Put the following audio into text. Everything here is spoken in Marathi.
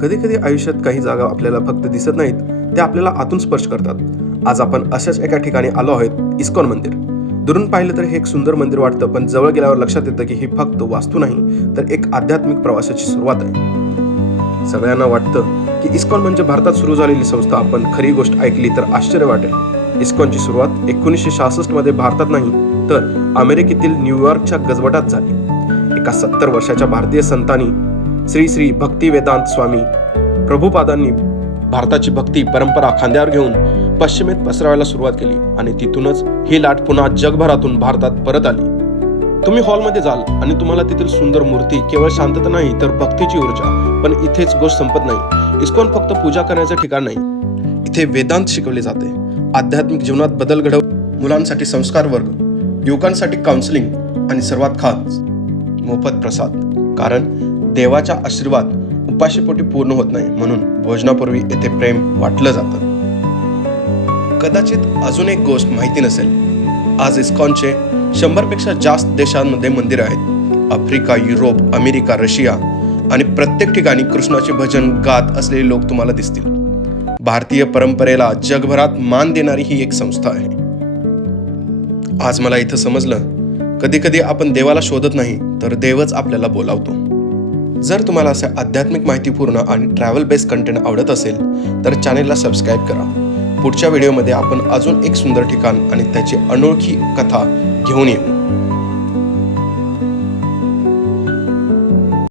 कधी कधी आयुष्यात काही जागा आपल्याला फक्त दिसत नाहीत, त्या आपल्याला आतून स्पर्श करतात. आज आपण अशाच एका ठिकाणी आलो आहोत, इस्कॉन मंदिर. दुरून पाहिलं तर हे एक सुंदर मंदिर वाटतं, पण जवळ गेल्यावर लक्षात येतं की ही फक्त वास्तू नाही, तर एक आध्यात्मिक प्रवासाची सुरुवात आहे. सगळ्यांना वाटतं की इस्कॉन म्हणजे भारतात सुरू झालेली संस्था, पण खरी गोष्ट ऐकली तर आश्चर्य वाटेल. इस्कॉनची सुरुवात 1966 मध्ये भारतात नाही, तर अमेरिकेतील न्यूयॉर्कच्या गजबटात झाली. एका 70 वर्षाच्या भारतीय संतांनी श्री श्री भक्ती वेदांत स्वामी प्रभुपादांनी भारताची भक्ती परंपरा खांद्यावर घेऊन पश्चिमेत पसरवायला सुरुवात केली, आणि तिथूनच ही लाट पुन्हा जगभरातून भारतात परत आली. तुम्ही हॉलमध्ये जाल आणि तुम्हाला तेथील सुंदर मूर्ती केवळ शांतता नाही, तर भक्तीची ऊर्जा. पण इथेच गोष्ट संपत नाही. इस्कॉन फक्त पूजा करण्याचे ठिकाण नाही, इथे वेदांत शिकवले जाते, आध्यात्मिक जीवनात बदल घडव, मुलांसाठी संस्कार वर्ग, युवकांसाठी काउन्सिलिंग, आणि सर्वात खास मोफत प्रसाद. कारण देवाचा आशीर्वाद उपाशीपोटी पूर्ण होत नाही, म्हणून भोजनापूर्वी येथे प्रेम वाटलं जातं. कदाचित अजून एक गोष्ट माहिती नसेल, आज इस्कॉनचे 100 पेक्षा जास्त देशांमध्ये मंदिर आहेत. आफ्रिका, युरोप, अमेरिका, रशिया आणि प्रत्येक ठिकाणी कृष्णाचे भजन गात असलेले लोक तुम्हाला दिसतील. भारतीय परंपरेला जगभरात मान देणारी ही एक संस्था आहे. आज मला इथं समजलं, कधी कधी आपण देवाला शोधत नाही, तर देवच आपल्याला बोलावतो. जर तुम्हाला असे आध्यात्मिक माहितीपूर्ण आणि ट्रॅव्हल बेस्ड कंटेंट आवडत असेल तर चॅनेलला सबस्क्राईब करा. पुढच्या व्हिडिओमध्ये आपण अजून एक सुंदर ठिकाण आणि त्याची अनोळखी कथा घेऊन येऊ.